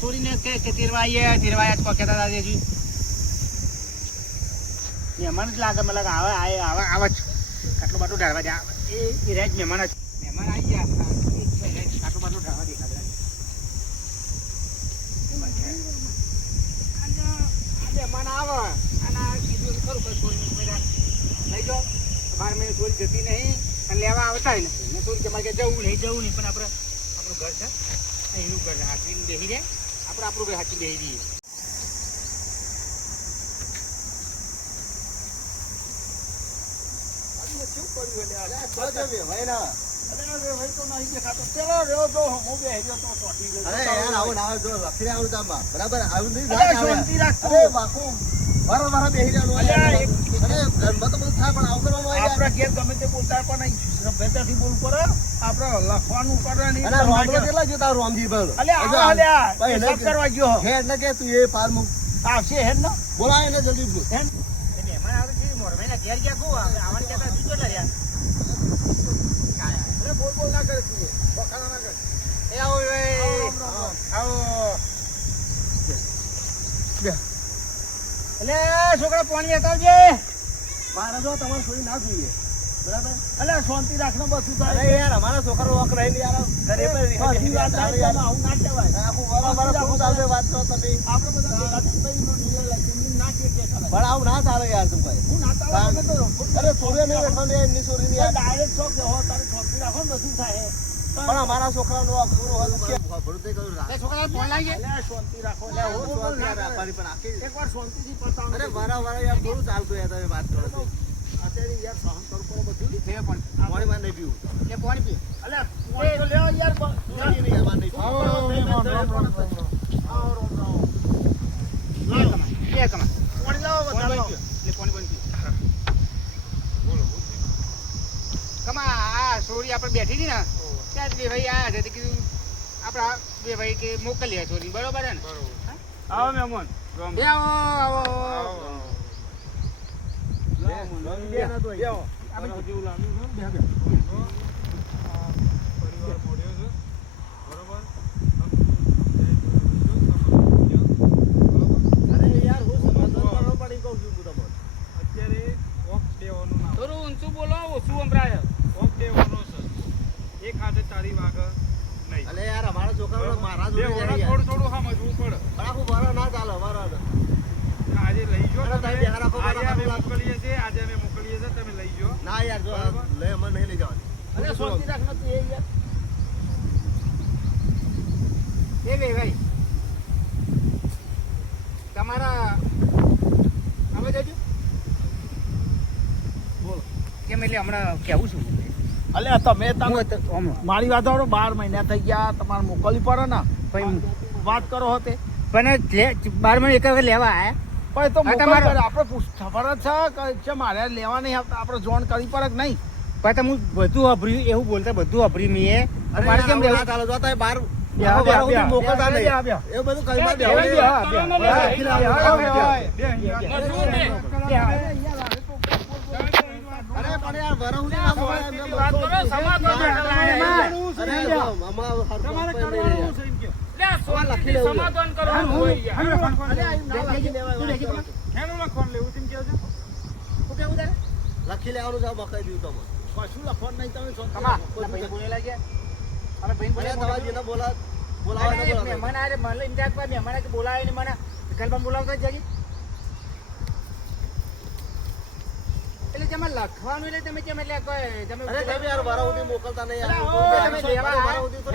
છોરીને કે તેરવાયા જ કોકેતા હતા દેજી મહેમાન જ લાગે મને લાગે આવે જ કાટલું બાટલું ઢાળવા દે એ રેજ મહેમાન આવી ગયા કાટલું બાટલું ઢાળવા દેખાડે મહેમાન આવે અને કીધું ખરું કે છોરી લઈ જાઓ 12 મહિને છોરી જતી નહીં અને લેવા આવતા નથી ને છોરી તમારે જવું નહીં પણ આપણું ઘર છે એનું ઘર હાચવીને બેસી રહે આપણું ઘર હાચી બેસી રહીએ લખવાનું આવશે હેડ ને બોલાય ને જલ્દી મહેમાન આવે છે મોરભાઈ ના ઘેર ગયા આવવાની કહેતા બીજો બોલ ના કરે તું બખાડા ના કરે એ આવો એટલે છોકરા પાણી હટાવજે મારે જો તમારે છોડી ના જોઈએ બરાબર એટલે શાંતિ રાખને બધું થાય યાર અમારા છોકરો વોક રહી યાર ઘરે પર વાત આવું ના કહેવાય આખું બરાબર વાત કરો તમે આપણે બધા ના કે પણ આવું ના ચાલે યાર તું ભાઈ હું ના ચાલે અરે છોડે નહીં બેઠો એમની છોરી ની ડાયરેક્ટ શોખ હો તારી છોકરી રાખો ને બધું થાય પણ અમારા છોકરાનો આ પૂરો હતું કે ભરતે કહ્યું રાખ એ છોકરાને ફોન લાગી એટલે શાંતિ રાખો એટલે હો શાંતિ રાખવાની પણ આખી એકવાર શાંતિથી પતાવો અરે વારા યાર થોડું ચાલતું યાર તમે વાત કરો છો અત્યારે યાર સહન કરો બધું લે પણ પાણી માં નહીં પીવું એ પાણી પી અલે પાણી તો લેવા યાર નહીં યાર નહીં આવો લે કમા પાણી લાવો બતાવો લે પાણી પી બોલો કમા આ સોરી આપણે બેઠી હતી ને ત્યાં બે ભાઈ આયા છે કીધું આપણા બે ભાઈ કે મોકલીએ છોરી બરોબર છે ને આવો મહેમાન બે આવો તમારા અમે જજો બોલો કેમ એટલે હમણાં કેવું છું અલે તમે મારી વાત 12 મહિના થઈ ગયા તમારે મોકલવી પડે ને વાત કરો હોતે પણ 12 મહિને એક વખત લેવા આવ્યા પણ તો આપણે ખબર છે મારે લેવા નહીં આવતા આપણે જોણ કરવી પડે નહીં પણ હું બધું અભર્યું એવું બોલતા બધું અભર્યું મેં મારે કેમ લેવા ચાલો જોતા 12 મોકલતા નહીં એવું બધું કઈ અરે પણ યાર વરહુની ના વાત કરો સમાધાન સમાધાન કરવાનું હોય યાર લેવું તેમ કેવું છે લખી લેવાનું છે મકાઈ દીધું તમે કશું લખવાનું નહીં તમે ભાઈ બોલેલા ગયા અરે ભાઈ બોલે તમારા જેને બોલાવે મહેમાન આરે મને ઇન્ટરેક્ટ પર મહેમાન કે બોલાવે ને મને કલબમ બોલાવતા જગી એટલે તમે લખવાનું એટલે તમે કેમ એટલે તમે અરે તમે યાર વારાઉદી મોકલતા નહીં યાર વારાઉદી તો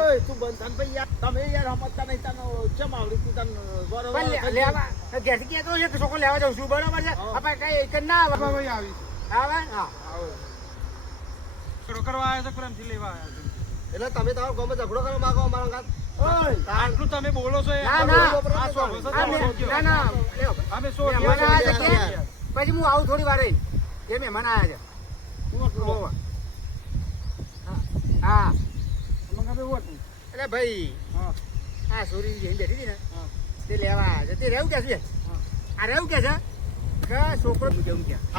ઓય તું બંધન ભાઈ યાર તમે યાર સમજતા નહીં તને કેમ આવડી તું તને બરોબર લેવા ઘેર કે તો એક છોકરો લેવા જાઉં છું બરોબર છે આપણે કઈ એક ના આવે ભાઈ આવી આવે હા આવો કરવા આવ્યા છે પ્રેમથી લેવા આવ્યા એટલે તમે તમારો ગામમાં ઝઘડો કરવા માંગો અમારા ગામ ઓય આટલું તમે બોલો છો ના અમે સો પછી હું આવું થોડી વાર એ મહેમાન આવ્યા છે હા એટલે ભાઈ હા સોરી જઈને બેઠી હતી ને તે લેવા આવ્યા છે તે રહેવું કે છે આ રહેવું કે છે કે છોકરો જવું ક્યાં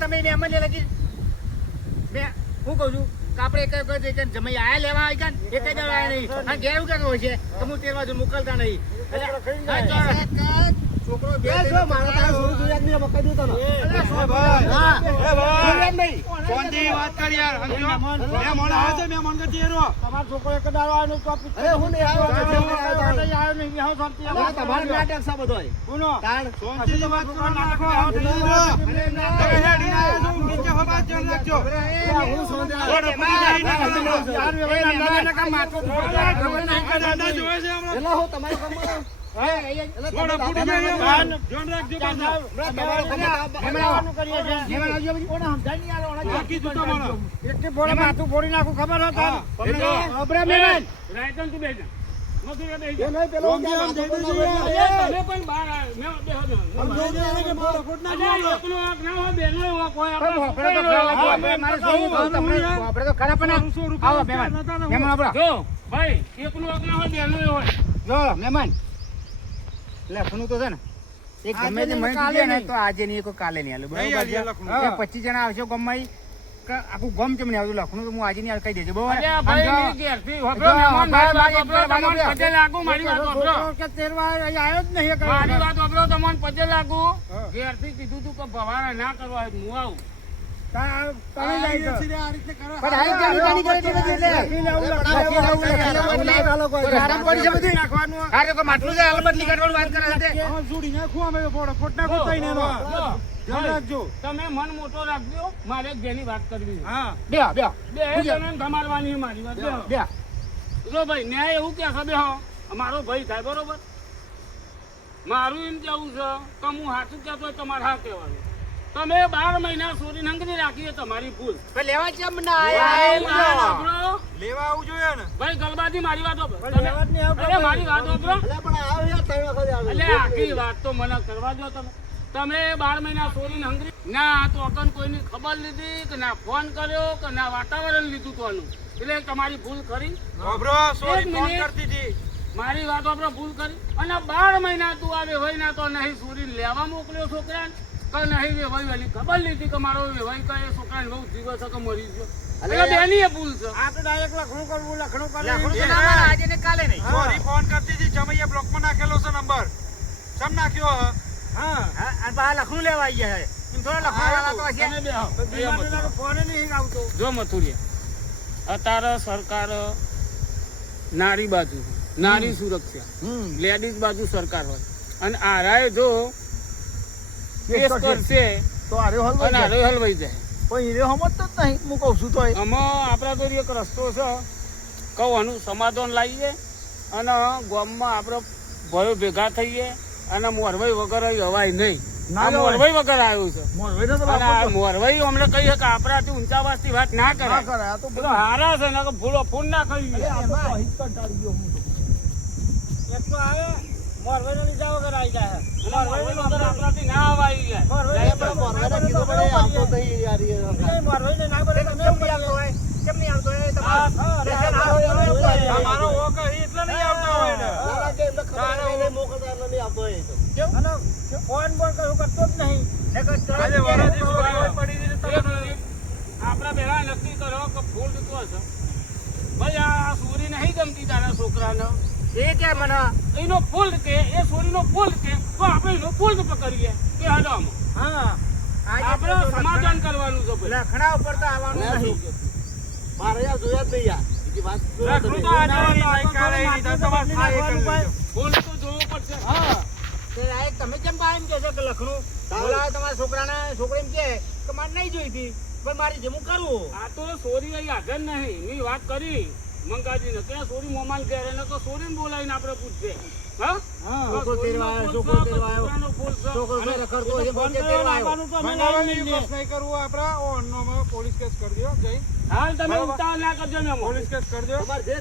તમે મહેમાન લગી મેં હું કહું છું આપણે એક વખત એક જમાઈ આયા લેવા આવી કાન એક જ આયા નહીં અને ઘેર એવું કહેતો હોય છે કે હું તેર બાજુ મોકલતા નહીં છોકરો બે મારા તારા સોરી જોઈ આદમી મકાઈ દઉં તને હા એ ભાઈ શાંતિ વાત કર યાર મહેમાન આવે છે મહેમાન કે ચેરો તમારો છોકરો એક દાડો આવ્યો ટોપિક અરે હું નહીં આવ્યો આવ્યો નહીં આવો શાંતિ તમારો નાટક છે બધો કોનો તાણ શાંતિ વાત કરો નાટક આવો થઈ હેડી ના જો નીચે હવા ચાલ રાખજો હું શાંતિ ઓડો પડી યાર વેવાઈ ના કામ માથો દાદા જોવે છે હમણાં એલા હો તમારી કામ ઓડો પડી જાય જોન રાખજો તમારો મેમણાવાનું કરીએ છે મેમણ આવજો પછી ઓના સમજાઈ નહીં આલો ઓના કીધું તમારો એકને બોલે માથું ફોડી નાખું ખબર હતા અબરે મેમણ રાઈટન તું બેજા મથુરા બેજા એ નહીં પેલો તમે પણ બહાર મે બેહો સમજાઈ કે બોલો ફોડ ના જો એકલો આંખ ના હોય બેનો કોઈ આપણે મારે શું તમને આપણે તો ખરા પણ આવો મેમણ આપડા જો ભાઈ એકલો આંખ ના હોય બેનો હોય જો મેમણ લખણું તો છે ને એક ગમે તે મહિને દીધે ને તો આજે નહીં કોઈ કાલે નહીં આલું બરોબર 25 જણા આવશે ગમમાં આખું ગમ ચમ નહીં આવતું લખણું તો હું આજે નહીં કહી દેજો બરોબર મારી વાત વાપરો તમને પજે લાગુ ઘેરથી કીધું તું કે ભવાના ના કરવા હું આવું તમે મન મોટો રાખજો મારે જેની વાત કરવી મારવાની મારી વાત જો ભાઈ ન્યાય એવું કે ખબર હો મારો ભાઈ થાય બરોબર મારું એમ કેવું છે કે હું સાચું કહેતો હોય તમારે હા કહેવાનું તમે 12 મહિના સોરી નંગરી રાખી તમારી ભૂલ લેવા કેમ ના લેવા આવું જોઈએ ને ભાઈ ગલબાજી મારી વાત મારી વાત એટલે આખી વાત તો મને કરવા દો તમે 12 મહિના સોરી નંગરી ના તો અકન કોઈની ખબર લીધી કે ના ફોન કર્યો કે ના વાતાવરણ લીધું તોનું એટલે તમારી ભૂલ કરી મારી વાત આપણે ભૂલ કરી અને 12 મહિના તું આવે હોય ના તો નહીં સોરી લેવા મોકલ્યો છોકરાને નહીં વેવાઈ વાલી ખબર લીધી કે મારો વેવાઈ કઈ છોકરાને બહુ જીવો છે કે મરી ગયો બેની ભૂલ છે આપણે ડાયરેક્ટ લખણું કરવું આજે ને કાલે નહીં સોરી ફોન કરતી હતી જમૈયા બ્લોકમાં નાખેલો છે નંબર સમ નાખ્યો હા અને બહાર લખણું લેવા આવી ગયા છે થોડા લખવા ફોન નહીં આવતો જો મથુરિયા અત્યારે સરકાર નારી બાજુ નારી સુરક્ષા લેડીઝ બાજુ સરકાર હોય અને આરાએ જો કેસ કરશે તો હલવાઈ જાય પણ એ સમજતો જ નહીં હું કહું છું તો આમાં આપણા તો એક રસ્તો છે કહું આનું સમાધાન લાવીએ અને ગામમાં આપણે ભયો ભેગા થઈએ અને મોરવાઈ વગર હવાય નહીં મોરવાઈ વગર આવ્યું છે મોરવાઈ અમને કહીએ કે આપણાથી ઊંચા વાસથી વાત ના કરે તો બધો હારા છે ને ભૂલો ફોન ના કરી એક તો આવે મોરવાઈ લીધા વગર આવી જાય મોરવાઈ વગર આપણાથી ના આવી જાય મોરવાઈ કીધું પડે આવતો થઈ યાર મોરવાઈ ના બોલે તમે કેમ નહીં આવતો હોય કેમ નહીં આવતો હોય તમારો ઓક એટલે નહીં આવતો હોય ને દાદા કે એમને ખબર નહીં મોકલતા એટલે નહીં આવતો હોય કેમ અને ફોન બોલ કરું કરતો જ નહીં આજે વરાજી પડી દીધી આપણા પહેલા નક્કી કરો કે ફૂલ તો હશે ભાઈ આ સોરી નહીં ગમતી તારા છોકરાને એ કે મને એનો ફૂલ કે એ સોરીનો ફૂલ કે તો આપણે એનો ફૂલ પકડીએ કે હડામ હા આપણે સમાધાન કરવાનું છે લખણા ઉપર તો આવવાનું નહીં મારે યાર જોયા જ નહીં યાર બીજી વાત લખણું તો આજે નહીં કરે નહીં તમારે ફૂલ તો જોવું પડશે હા તે આ તમે કેમ બાઈમ કે છે કે લખણું બોલાવે તમારા છોકરાને છોકરી એમ કે મારે નહીં જોઈતી પણ મારી જેમ કરું આ તો સોરી અહીં હાજર નહીં મેં વાત કરી મંગાજી ને ત્યાં સોરી મોમાન કહે ને તો સોરીને બોલાવીને આપણે પૂછશે હા છોકરો તેરવાયો નહીં કરવું આપણે ઓનનો પોલીસ કેસ કરી દો જઈ હાલ તમે ઉતાવળ ના કરજો ને પોલીસ કેસ કરજો તમારે જે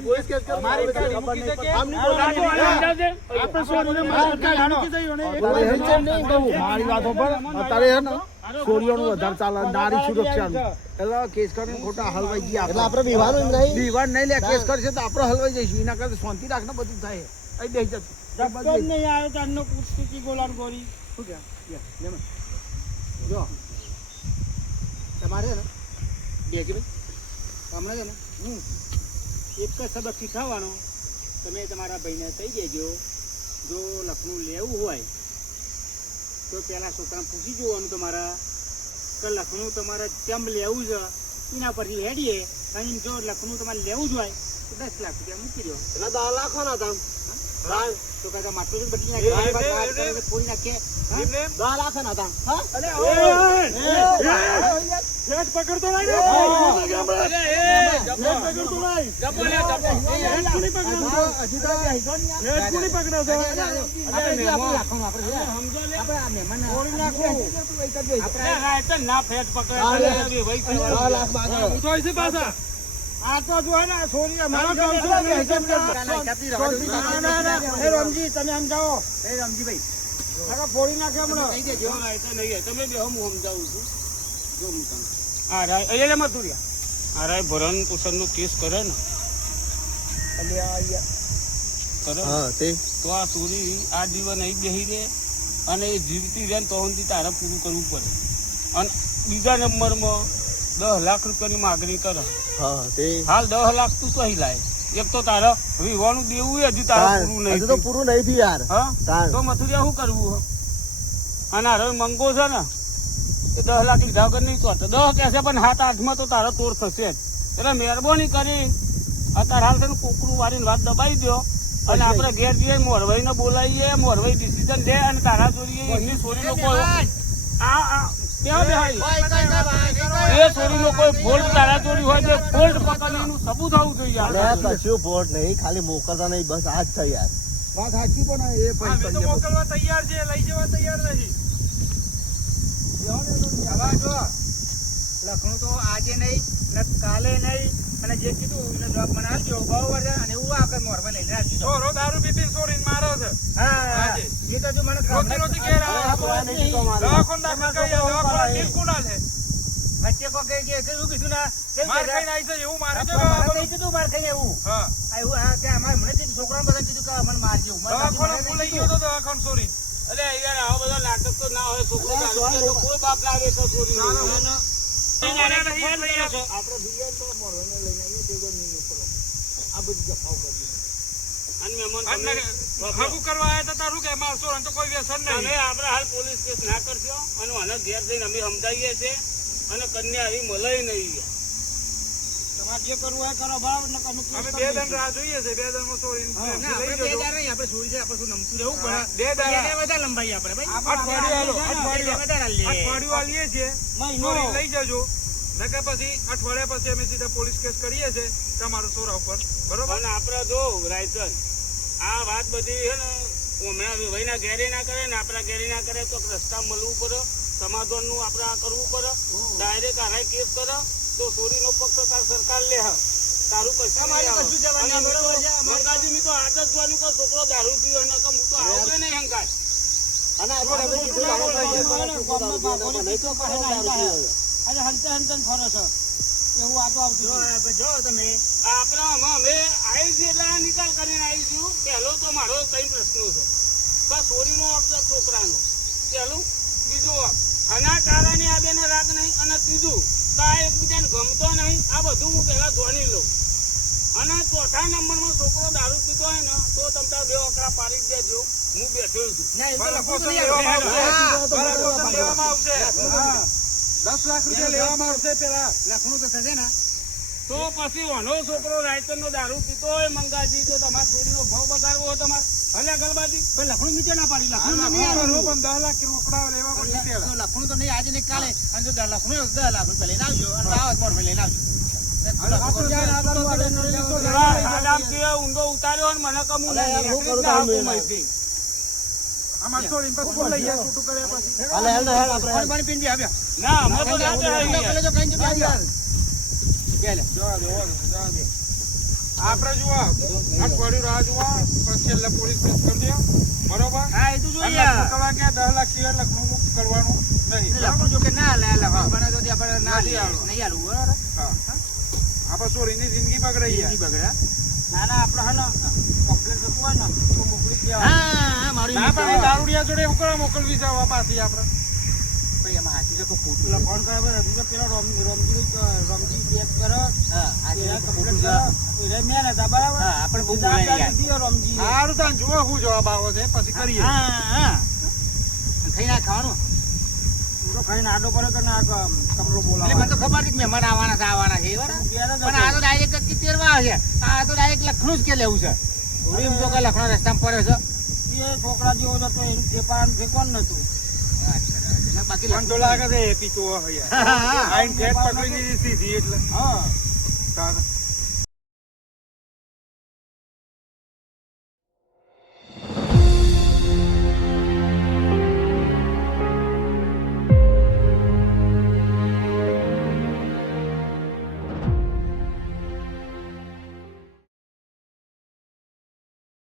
પોલીસ કેસ કર મારી આપણે સોરીને મારી વાતો પર અત્યારે હે ને સોરીઓનું વધારે ચાલે નારી સુરક્ષાનું એટલે કેસ કરીને ખોટા હલવાઈ ગયા એટલે આપણે વિવાદ નહીં લે કેસ કરશે તો આપણે હલવાઈ જઈશું એના કરતા શાંતિ રાખને બધું થાય અહીં બેસી જતું નહીં આવ્યો તો આનો પૂછતી ગોલાન ગોરી શું કે જો તમારે છે ને બેજી ભાઈ હમણાં છે ને એક જ સબક શીખવવાનો. તમે તમારા ભાઈને કહી દેજો જો લખનું લેવું હોય તો પેલા છોકરાને પૂછી જોવાનું તમારા કે લખનું તમારે કેમ લેવું છે એના પરથી હેડીએ. અને જો લખનું તમારે લેવું જ હોય તો 10 લાખ રૂપિયા મૂકી દો. એના 10 લાખ ના હતા તો કાકા માટલું જ બદલી નાખે ફોડી નાખીએ. 10 લાખ ના હતા. ફેટ પકડતો નહીં ને ના ફેટ પકડે પાછા આ તો જો ને સોરી રમજી તમે સમજાવો રમજીભાઈ ફોડી નાખે હમણાં કહી દેજો. તમે બે હું સમજાવું છું. જો હું તમને આ રાય અહીંયા મત દુરિયા આ રાય ભરણ પોષણનો કેસ કરે ને કરે તો આ ચોરી આ જીવન અહીં બેસી રહે અને એ જીવતી રહે ને તો સુધી તારે પૂરું કરવું પડે. અને બીજા નંબરમાં 10 લાખ રૂપિયાની માગણી કરે. હાલ 10 લાખ તું કઈ લાય. એક તો તારે વિવાહનું દેવું હજુ તારે પૂરું નહીં તો પૂરું નહીં થયું યાર. હા તો મથુરિયા શું કરવું? અને હવે મંગો છે ને એ 10 લાખ લીધા વગર નહીં તો 10 કહેશે પણ 7-8માં તો તારો તોડ થશે જ. એટલે મહેરબાની કરી અત્યારે હાલ છે ને કોકરું વાળીને વાત દબાઈ દો અને આપણે ઘેર જઈએ મોરવાઈને બોલાવીએ. મોરવાઈ ડિસિઝન દે અને તારા ચોરીએ એમની ચોરી લોકો એ ચોરીનો કોઈ ફોલ્ટ તારા ચોરી હોય તો ફોલ્ટ પકડવાનું સબૂત આવવું જોઈએ. કશું ફોટ નહીં, ખાલી મોકલતા નહીં, બસ આ જ થાય યાર. વાત સાચી પણ એ અમે તો મોકલવા તૈયાર છે, લઈ જવા તૈયાર નથી. લખણું તો આજે નહીં ને કાલે નહીં અને જે કીધું એને જવાબ મને આપજો બહુ વર્ષ અને એવું આગળ મોરવા લઈને આવજો. છોરો દારૂ પીપીને ચોરીને મારો છે. હા એ તો જો મને રોજી રોજી ઘેર આવે. દવાખાને દાખલ કરી આવે. દવાખાને બિલકુલ ના લે. વચ્ચે કોઈ કે શું કીધું ના માર ખાઈને આવી છે એવું મારે છે. કીધું માર ખાઈને એવું હા એવું હા કે અમારે મને છોકરા બધા કીધું કે મને મારજો. દવાખાને હું લઈ ગયો તો દવાખાને ચોરી. અરે યાર આવા બધા નાટક તો ના હોય. છોકરો કોઈ બાપ લાગે તો ચોરી આપણે બીજા તો મોરવાઈને લઈને આવીએ તે કોઈ નહીં મોકલો. આ બધી જફાઓ કરી અને મહેમાન અને હગું કરવા આવ્યા હતા તારું કે માર ચોર તો કોઈ વ્યસન નહીં. આપણે હાલ પોલીસ કેસ ના કરશો અને આને ઘેર જઈને અમે સમજાવીએ છીએ અને કન્યા આવી મળે નહીં. તમારે જે કરવું હોય કરો બરાબર. અમે 2 દન રાહ જોઈએ છે. 2 દનમાં ચોરી લઈ જજો. આપણે છોડી છે આપણે શું નમતું રહેવું પડે. 2 દાડા વધારે લંબાઈ આપણે ભાઈ અઠવાડિયું આલીએ છીએ. ચોરી લઈ જજો. નકર પછી અઠવાડિયા પછી અમે સીધા પોલીસ કેસ કરીએ છીએ તમારો ચોરા ઉપર. બરોબર. અને આપણે જો રાયસન આ વાત બધી છે ને હમણાં ભાઈના ઘેરે ના કરે ને આપણા ઘેરે ના કરે તો રસ્તા મળવું પડે. સમાધાનનું આપણે આ કરવું પડે. ડાયરેક્ટ આને કેસ કરે તો ચોરીનો પક્ષ તાર સરકાર લે. તારું કશું મંગાજી તો આદત જોવાનું કે છોકરો દારૂ પીવો ને કે હું તો આવું નહીં હંકાર. જો તમે આપણે અમે આવી એટલે નિકાલ કરીને આવીશું. પહેલો તો મારો કઈ પ્રશ્નો છે કે ચોરીનો હક છે છોકરાનો પહેલું. બીજું આના કારણે આ બેને રાગ નહીં. અને ત્રીજું આ એકબીજાને ગમતો નહીં. આ બધું હું પહેલા જોઈ લઉં. અને ચોથા નંબરમાં છોકરો દારૂ પીતો હોય ને તો તમે 2 અકરા પાડી દેજો. હું બેઠો છું. 10 લાખ રૂપિયા લેવામાં આવશે પેલા. લખણું તો થશે ને તો પછી ઓનો છોકરો રાયતનનો દારૂ પીતો હોય મંગાજી તો તમારે ચોરીનો ભાવ બતાવવો હોય તમારે ભલે ગલબાજી લખણું નીચે ના પાડી. લખણું પણ 10 લાખ રોકડા લેવા પડશે પેલા. લખણું તો નહીં આજે નહીં કાલે. અને જો લખણું 10 લાખ રૂપિયા લઈને આવજો અને રાવત મોર લઈને આવજો. ઊંડો ઉતાર્યો ને મને કમું અમારે ચોરીને પછી બોલ લઈ જાય છૂટું કર્યા પછી. પાણી પીને આવ્યા ના અમે તો રાતે આપણે જુઓ અઠવાડિયું રાહ જુઓ પછી છેલ્લે પોલીસ કેસ કરી દો. બરોબર. હા એ તો જોઈએ. 10 લાખ સિવાય લખનું મુક્ત કરવાનું નહીં. લખણું જો કે ના લે બને તો આપણે ના નહીં આલું બરાબર. આપણે ચોરીની જિંદગી બગડાઈ જાય. બગડે ના ના આપણે હા કમ્પ્લેન થતું હોય ને તો મોકલી દેવા. હા મારી દારૂડિયા જોડે મોકલવી છે પાછી આપણે. એમાં હાચી છે કે ખોટું પેલા છે? ફોન કરે રમજી તો પેલા રમજી ચેક કરો હા, હાચી છે કે ખોટું છે? એટલે મેં નતા બરાબર હા, આપણે બહુ બોલાય યાર. જવાબદારી રમજી સારું તાન જુઓ શું જવાબ આવે છે પછી કરીએ હા, હા. ખાઈ ના ખાવાનું. તો ખાઈને આડો પડે તો ના કમલો એટલે મને બોલાવે તો ખબર હતી કે મહેમાન આવવાના છે બરાબર? પણ આ તો ડાયરેક્ટ જ તેરવા આવે છે. આ તો ડાયરેક્ટ લખણું જ કે લેવું છે. એમ તો કે લખણો રસ્તામાં પડ્યો છે. એ છોકરા જેવો હતો એનું ઠેકાણ નતું બાકી પણ તો લાગે છે એ પીતો હોય યાર. હા, હા. આઈને ઠેક પકડી લીધી સીધી એટલે હા તારે